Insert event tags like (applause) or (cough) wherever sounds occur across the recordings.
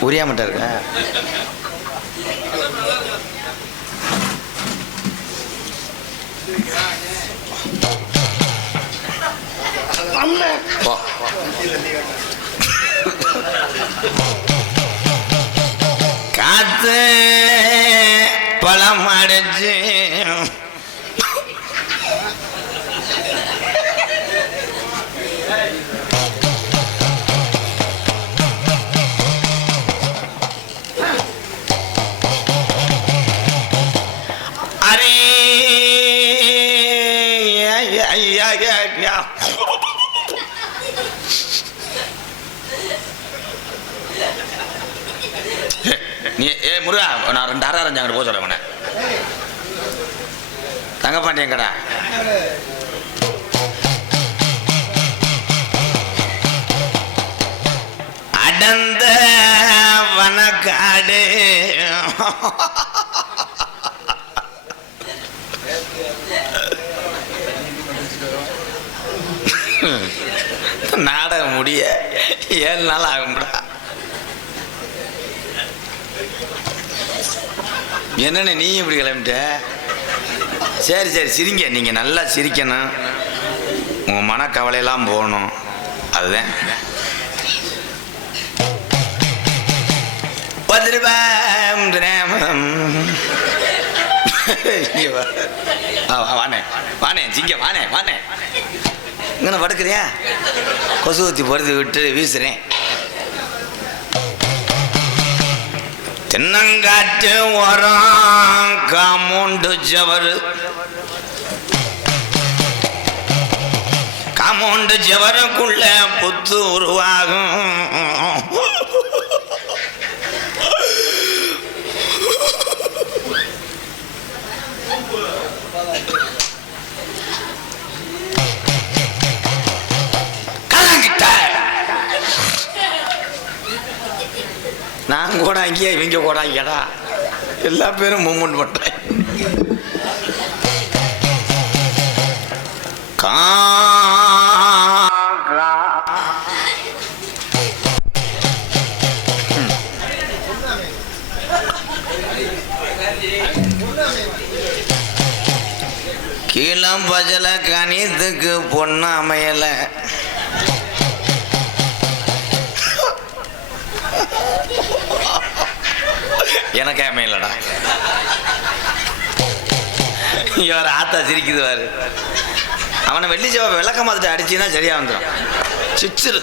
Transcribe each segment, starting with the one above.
உரியாமட்டா இருக்கா போ. காத்து பழம் அடைச்சு நீ ஏ முருகா நான் ரெண்டு அரை அரைஞ்சாங்க போக சொல்கிறேன் உன்னை. தங்கப்பாண்டியன் கடா அடந்த வனக்காடு. நாடகம் முடிய ஏழு நாள் ஆகும்டா. என்னண்ணே நீ இப்படி கிளம்பிட்ட? சரி சரி சிரிங்க. நீங்கள் நல்லா சிரிக்கணும். உங்கள் மனக்கவலையெல்லாம் போகணும். அதுதான். வானே வானே ஆ, வா, வாண்ணே வாண்ணே சிங்க வாண்ணே வாண்ணே. இங்கே படுக்கிறியா? கொசு ஊற்றி பொறுத்து விட்டு வீசுகிறேன் தென்னங்காற்று உரம் காமூண்டு ஜவரு. காமூண்டு ஜவருக்குள்ள புத்து உருவாகும். நான் கூட அங்கேயே இவங்க கூட அங்கேடா எல்லா பேரும் மூமெண்ட் பண்ணுறேன் கீழம் பஜல கணித்துக்கு பொண்ணு அமையலை. எனக்கு அமையலடா. இவர் ஆத்தா சிரிக்குது பாரு. அவனை வெள்ளி செவ்வாய் விளக்க மாத்திட்டு அடிச்சுன்னா சரியா வந்துடும் சிச்சிரு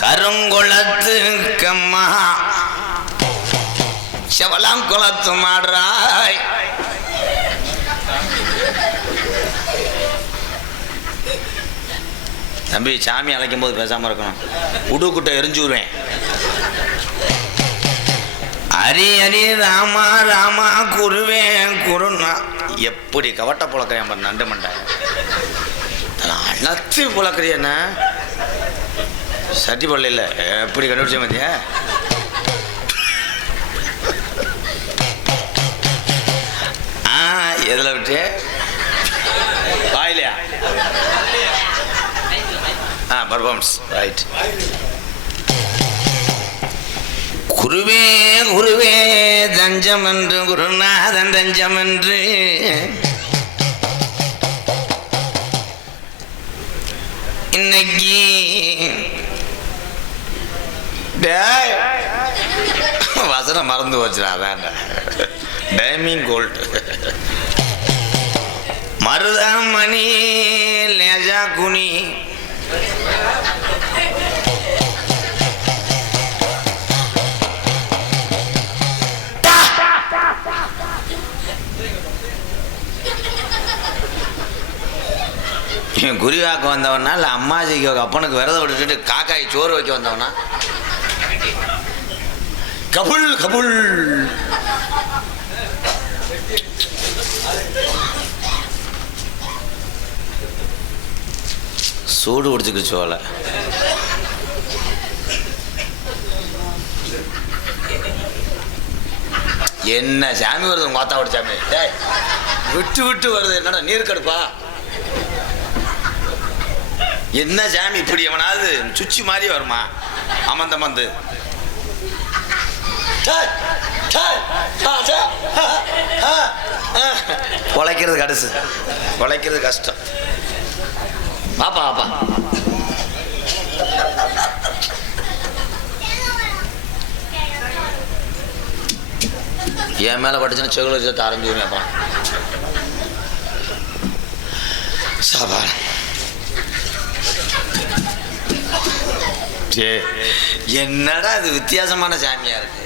கருங்குளத்து கம்மா. செவலாங்குளத்து மாடுறாய் தம்பி சாமி அழைக்கும் போது பேசாமல் இருக்கணும். உடுக்கிட்ட எரிஞ்சு விடுவேன். ஹரி ஹரி ராமா ராமா குருவேன் குருண்ணா. எப்படி கவட்ட புழக்கிறேன் பாரு நண்டு மண்டை. அழத்து புழக்கிறியண்ணா சட்டி பள்ளியில் எப்படி கண்டுபிடிச்ச மத்தியா ஆ எதில் விட்டு? வாயிலையா? ஆ பர்ஃபார்மன்ஸ் ரைட் குருவே குருவே தஞ்சம் என்று குருநாதன் தஞ்சம் என்று இன்னைக்கு வசனம் மறந்து போச்சுடா அதான் டைமிங் கோல்டு. மருதமணி லேஜா குனி. குறிவாக்க வந்தவனா இல்லை அம்மாஜிக்கு அப்பனுக்கு விரதம் விட்டுட்டு காக்காய் சோறு வைக்க வந்தவனா? கபுல் கபுல். சூடு பிடிச்சிக்கிச்சு போல என்ன சாமி வருது உங்க ஆத்தா சாமி? டேய் விட்டு விட்டு வருது. என்னடா நீர் கடுப்பா? என்ன சாமி இப்படி எவனாவது சுச்சி மாதிரி வருமா? அமந்த மந்து உழைக்கிறது கடைசு. உழைக்கிறது கஷ்டம். பாப்பா பாப்பா என் மேல பட்டுச்சுன்னா செகுல சேர்த்து ஆரம்பிச்சுருவேன்ப்பா சாப்பா என்னடா இது வித்தியாசமான சாமியா இருக்கு?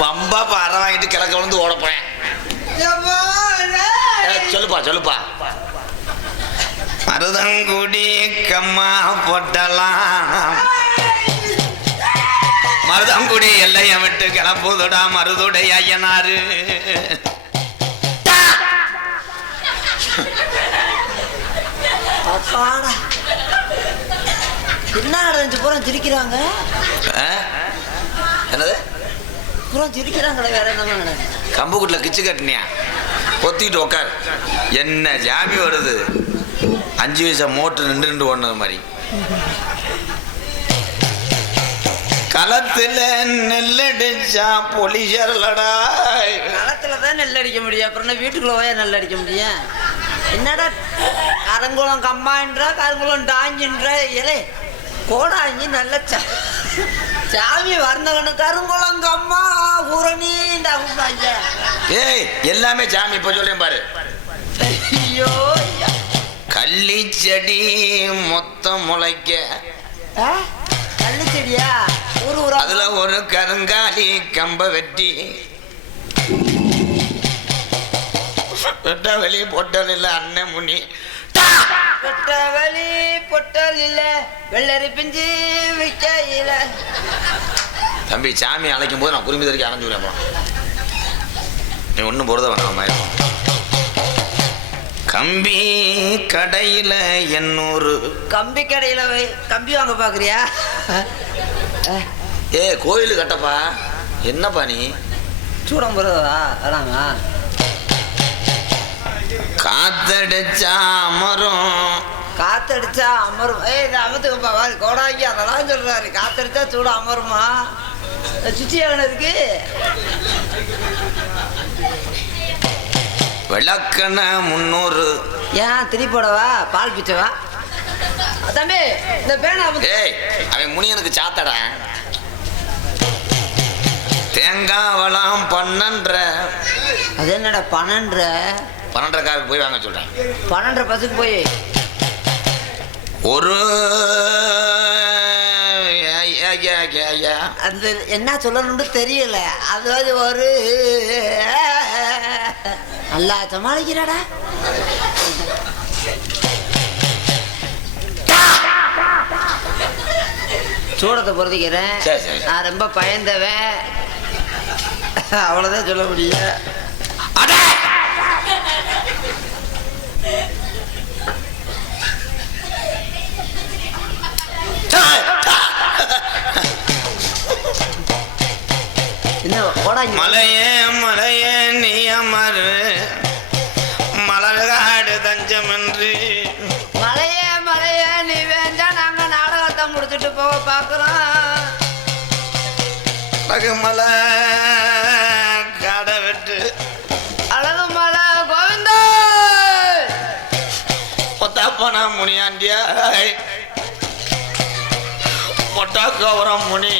பம்பா பாற வாங்கிட்டு கிழக்க வந்து ஓட போறேன். ஏய், சொல்லுப்பா சொல்லுப்பா. மருதங்குடி கம்மா பொட்டலாம். மருதங்குடி எல்லைய விட்டு கிளப்புதுடா மருதுடை ஐயனாரு என்ன நடந்துச்சு? பூரா சிரிக்கிறாங்க. ஆ? என்னது? பூரா சிரிக்கிறாங்களே வேற என்ன கம்புக்குட்டில் கிச்சு கட்டினியா? பொத்திட்டு உக்கார். என்ன ஜாமி வருது? அஞ்சு வயசா மோட்டு நின்று நின்று ஓடுனது மாதிரி. களத்துல நெல்லடிச்சா பொலிசரலடா களத்துல தான் நெல் அடிக்க முடியும். அப்புறம் வீட்டுக்குள்ள போய் நெல் அடிக்க முடியும்? என்னடா கருங்குளம் கம்மான்றா கருங்குளம் டாஞ்சின்ற? இலே கோடாஞ்சி நல்ல சா- சாமி வந்தவனு கருங்குளம் கம்மா ஊரணி கூப்பிட்டாங்க ஏய் எல்லாமே ஜாமி இப்ப சொல்லேன் பாரு. ஐயோ. கள்ளி செடி மொத்தம் முளைக்க? கள்ளு செடியா? ஊரு ஊரா? அதுல ஒரு கருங்காலி கம்ப வெட்டி. வெட்ட வெளி பொட்டல் இல்ல அண்ணன் முனி பெட்ட வலி பொட்டல் இல்ல வெள்ளரி பிஞ்சு விக்கையில. தம்பி சாமி அழைக்கும் போது நான் குறும்பி தறிக்க அலைஞ்சு விடுறேன் நீ ஒன்றும் போகிறத வேணாம் கம்பி கடையில எண்ணூறு. கம்பி கடையில கம்பி வாங்க பாக்குறியா? ஏ கோயில் கட்டப்பா. என்னப்பா நீ? சூடம் போறதா வேணாமா காத்தடிச்சா மரம் காத்தடிச்சா அமரும். ஏய் இது அமத்துக்குப்பா வாரு கோடாக்கி அதெல்லாம் சொல்றாரு. காத்தடிச்சா சூட அமருமா? சுச்சி இருக்கு? விளக்கண முன்னூறு ஏன் திரி போடவா? பால் பிச்சவா? தம்பி இந்த பேனா. ஏய் அவன் முனியனுக்கு சாத்தடா. தேங்காய் வளம் பன்னெண்டரை அது என்னடா பன்னெண்டு பன்னெண்டரை காருக்கு போய் வாங்க சொல்றேன். பன்னெண்டரை பஸ்ஸுக்கு போய். ஒரு. அந்த என்ன சொல்லணும்னு தெரியல. அது வந்து ஒரு நல்லா சமாளிக்கிறாடா? சூடத்தை பொறுத்திக்கிறேன். நான் ரொம்ப பயந்தவன். அவ்வளோதான் சொல்ல முடியும் அடே! மலையே மலையே நீ அமரு. மலர்காடு தஞ்சமின்றி. மலையே மலையே நீ வேண்டா நாங்க நாடகத்தை முடிச்சுட்டு போக பாக்குறோம் மலை பொத்தாப்பனா முனியாண்டியா பொட்டா கௌரம் முனி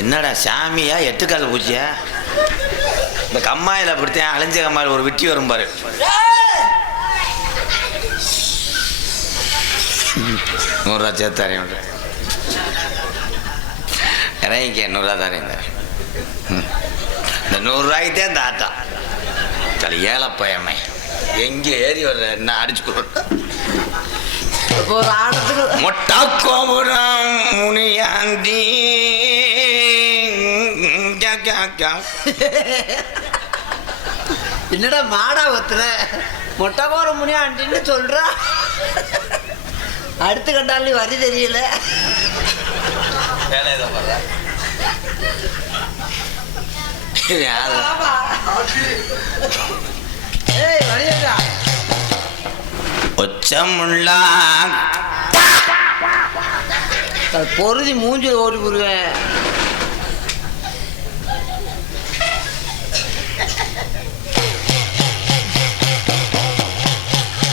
என்னடா சாமியா எட்டுக்கால் பூச்சியா? இந்த கம்மாயில் அப்படித்தான் அழிஞ்ச கம்மாயில் ஒரு வெட்டி வரும் பாரு. நூறுரூவா சேர்த்து தரேன். இறங்கிக்க நூறுரூவா தரேன் இந்த. ம். இந்த நூறுரூவாய்க்கே இந்த ஆட்டம் தலை ஏழை எங்கே ஏறி வர்ற என்ன அடிச்சு ஒரு ஆடத்துக்கு மொட்டா கோபுரம் முனியாண்டி. என்னடா மாடா ஒத்துற மொட்டை கோர முனியாண்டின்னு சொல்றா அடுத்து கண்டாலும் வரி தெரியல ஆமா. ஏய் வழியா ஒச்சமுள்ளா பொருதி மூஞ்சி ஓடி போடுவேன்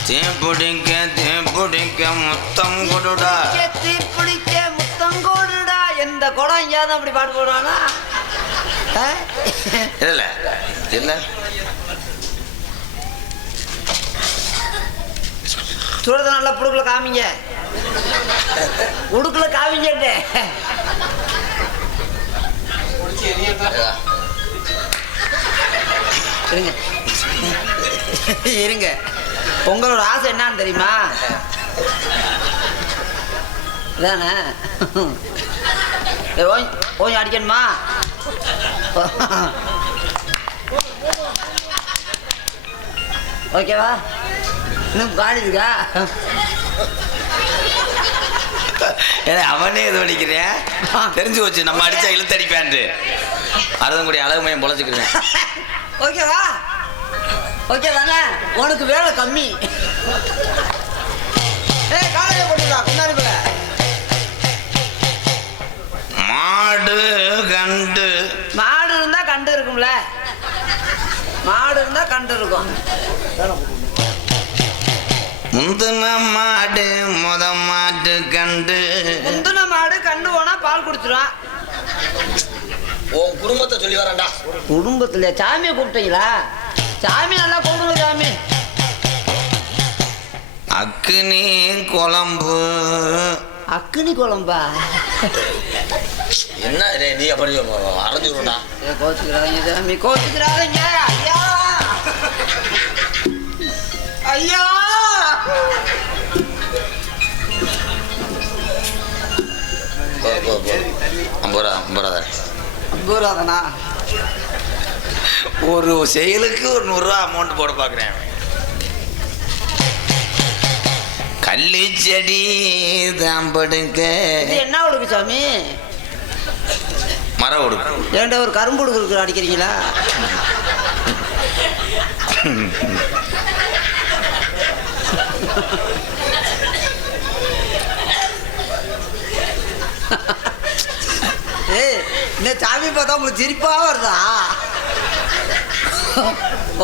தேம்பிடிக்க தேம்பிடிக்க முத்தம் கொடுடா தீ பிடிக்க முத்தம் கோடுடா எந்த குடம் எங்கேயாவது அப்படி பாட்டு போடுவானா? இல்ல. இல்ல சுடுறத நல்லா புடுக்குல காமிங்க. உடுக்குல காமிங்கட்டே. இருங்க. இருங்க. உங்களோட ஆசை என்னன்னு தெரியுமா? ஏய், ஓய் ஓய் அடிக்கணுமா? (laughs) ஓகேவா? இன்னும் காடி இருக்கா? ஏன்னா அவனே இது அடிக்கிறேன் தெரிஞ்சு போச்சு நம்ம அடிச்சா இழுத்து அடிப்பேன்ட்டு. அறுதங்குடி அழகு மையம் பொழைச்சிக்கிறேன் (laughs) ஓகேவா? ஓகே தானே? உனக்கு வேலை கம்மி. ஏய் காலையில போட்டுடா போல மாடு கண்டு இருக்கும்ல? மாடு இருந்தா கண்டு இருக்கும். முந்தின மாடு முத மாட்டு கண்டு முந்தின மாடு கண்டு போனா பால் குடிச்சிரும் உன் குடும்பத்தை சொல்லி வரேன்டா. குடும்பத்துல சாமியை கூப்பிட்டீங்களா? சாமி நல்லா கூப்பிடுங்க சாமி. அக்னி குழம்பு அக்கினி குழம்பா? என்ன டேய், நீ அப்படி அரைஞ்சு விடுடா ஏய், கோச்சுக்கிறாதீங்க சாமி கோச்சுக்கிறாதீங்க. ஐயா! ஐயா. ஐம்பது ரூபா ஐம்பது ரூபா தரேன். ஐம்பது ரூபா தானா ஒரு செயலுக்கு ஒரு நூறுரூவா அமௌண்ட் போட பார்க்குறேன் கள்ளி செடி தாம்படுங்க இது என்ன உடுக்கு சாமி? மரம் கொடுக்கு ஏன்டா ஒரு கரும்பு உடுக்கு அடிக்கிறீங்களா? (laughs) இந்த சாமி பார்த்தா உங்களுக்கு சிரிப்பா வருதா?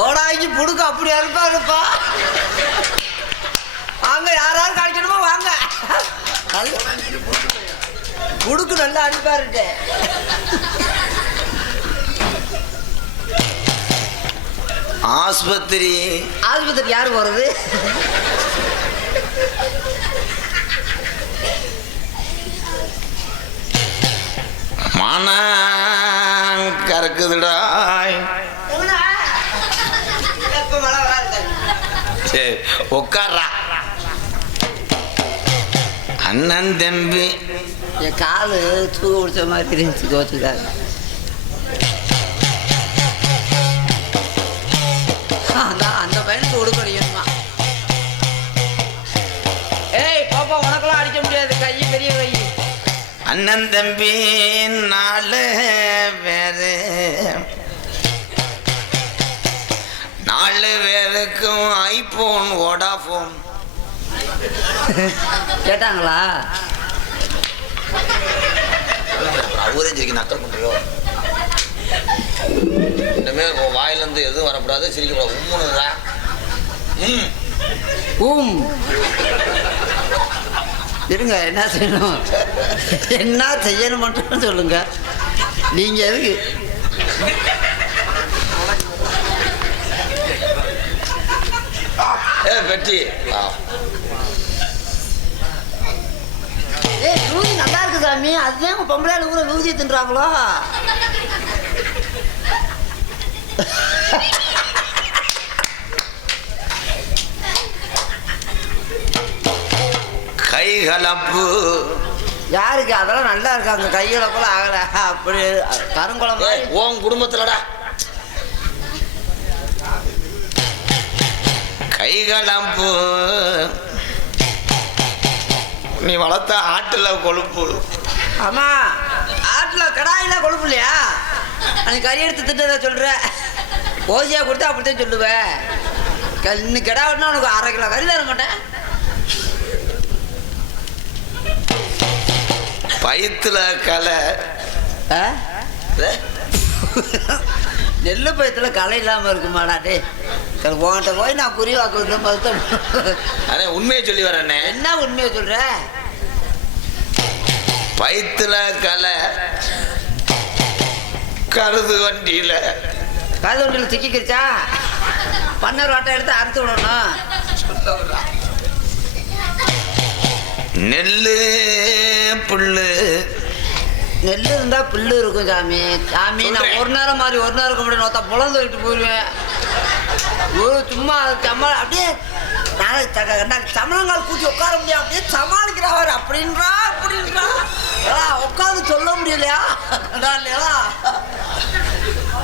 ஓடாக்கி புடுக்க அப்படி அனுப்பா இருப்பா வாங்க யாராவது காணிக்கணுமோ வாங்க புடுக்கு நல்லா அனுப்பாருட்டேன் ஆஸ்பத்திரி. ஆஸ்பத்திரி யார் போறது? மனம் வராது? சரி உட்கார்றா அண்ணன் தம்பி. என் காலு தூக்க பிடிச்ச மாதிரி இருந்துச்சு கோச்சுக்காரு அதான் அந்த பையனுக்கு உடுக்கடிக்கணுமா ஏய் பாப்பா உனக்கெல்லாம் அடிக்க முடியாது. கை பெரிய கை அண்ணன் தம்பி நாலு பேரு நாலு பேருக்கும் ஐபோன் வோடாஃபோன் (laughs) கேட்டாங்களா? அவதேஞ்சிருக்கு நக்கல் பண்ணுறியோ இனிமேல் உன் வாயிலேருந்து எதுவும் வரக்கூடாது சிரிக்கக்கூடாது உம்முனுடா ம் ஊம். இருங்க என்ன செய்யணும்? என்ன செய்யணும் மட்டும் சொல்லுங்க. நீங்க எதுக்கு? ஏ வெட்டி ஆ ஏய் லூதி நல்லா இருக்கு சாமி. அதுதான் உங்க பொம்பளை கூட லூதி தின்றாங்களோ? கை கலப்பு யாருக்கு? அதெல்லாம் நல்லா இருக்காங்க. கூட ஆகல. அப்படி கருங்குளம் உன் குடும்பத்துலடா. கைகளம்பு நீ வளர்த்த ஆட்டுல கொழுப்பு. ஆமா. ஆட்டுல கடாயில கொழுப்பு இல்லையா? அன்னைக்கு கறி எடுத்து திட்டதை சொல்ற. ஓசியா கொடுத்தா அப்படித்தான் சொல்லுவேன் இன்னும் கிடா வெட்டினா உனக்கு அரை கிலோ கறி தர மாட்டேன். பயத்துல கலை ஆ? நெல்லு பயத்துல களை இல்லாம இருக்குமாடா டே உன்கிட்ட போய் நான் குறி வாக்கு விட்டு மொத்தம் அண்ணே உண்மையை சொல்லி வரேண்ணே என்ன உண்மையை சொல்ற? பயத்துல கலை கருது வண்டியில. காது ஒன்றில் சிக்கிக்கிருச்சா? பன்னர் வாட்டை எடுத்து அறுத்து விடணும். நெல்லு புல்லு. நெல் இருந்தா புல்லு இருக்கும் சாமி. சாமி நான். ஒரு நேரம் மாதிரி ஒரு நேரம் இருக்க முடியும் ஒருத்தன் புலந்து விட்டு போயிடுவேன். ஒரு சும்மா சம அப்படியே நாளைக்கு நான் சமணங்கால் கூட்டி உட்கார முடியும் அப்படியே சமாளிக்கிறாரு. அப்படின்றா அப்படின்றா. உட்காந்து சொல்ல முடியலையா? அடா, இல்லையா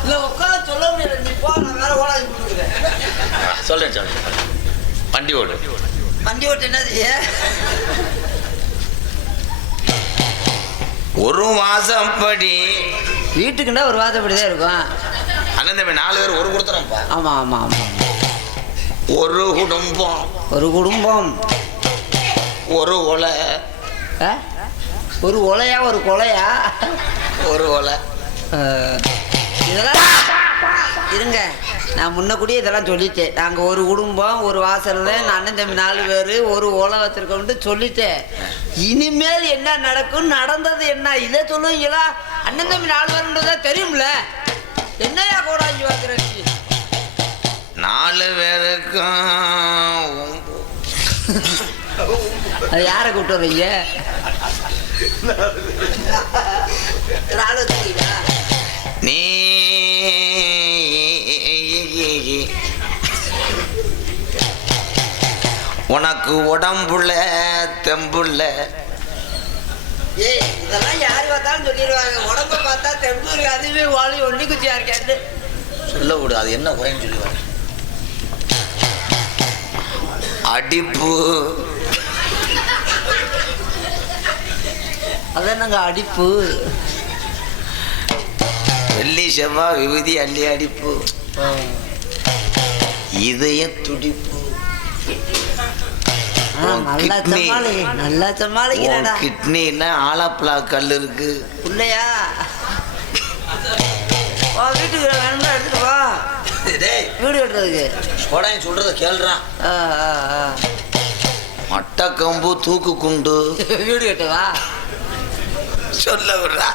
இல்ல உட்காந்து சொல்ல முடியல. நீ போ நான் வேற ஓடாது. கொடுக்குறேன் சொல்றேன் சொல்றேன். வண்டி ஓடு. வண்டி ஓட்டு என்ன செய்ய ஒரு மாசம் படி. வீட்டுக்குண்டா ஒரு வாசப்படி தான் இருக்கும். அண்ணன் தம்பி நாலு பேர் ஒரு கொடுத்துறோம்ப்பா ஆமா ஆமா ஆமா. ஒரு குடும்பம். ஒரு குடும்பம். ஒரு ஒலை? ஒரு ஒலையா ஒரு கொலையா? ஒரு ஒலை இதெல்லாம் இருங்க. நான் முன்ன கூடிய இதெல்லாம் சொல்லிட்டேன். நாங்கள் ஒரு குடும்பம் ஒரு வாசல்ல அண்ணன் தம்பி நாலு பேர் ஒரு ஓலை வச்சிருக்கோம்ட்டு சொல்லிட்டேன். இனிமேல் என்ன நடக்கும் நடந்தது என்ன? இதை சொல்லுவீங்களா? அண்ணன் தம்பி நாலு பேருன்றதா தெரியும்ல? என்னையா கோடாஞ்சி பார்க்குற நீ? நாலு பேருக்கும் அது யாரை கூப்பிட்டு வச்சுருக்கீங்களா நீ உனக்கு உடம்புல தெம்புல ஏய் இதெல்லாம் யார் பார்த்தாலும் சொல்லிடுவாங்க. உடம்ப பார்த்தா தெம்பு இருக்கு அதுவே வாலி ஒண்டி குச்சியா இருக்காது. சொல்ல விடு அது என்ன குறைன்னு சொல்லுவாங்க அடிப்பு. அதான் நாங்க அடிப்பு? வெள்ளி செவ்வாய் விபூதி அள்ளி அடிப்பு. இதய துடிப்பு. நல்லா. சமாளி நல்லா சமாளிக்கிறடா. கிட்னில ஆலப்பலா கல் இருக்கு. இல்லையா வா வீட்டுக்கு வேணும்னா எடுத்துட்டு வா. டேய். வீடு கட்டுறதுக்கு. குறைன்னு சொல்றத கேள்றான். மட்டக்கம்பு தூக்கு குண்டு. வீடு கட்டு வா. சொல்ல விடுறா.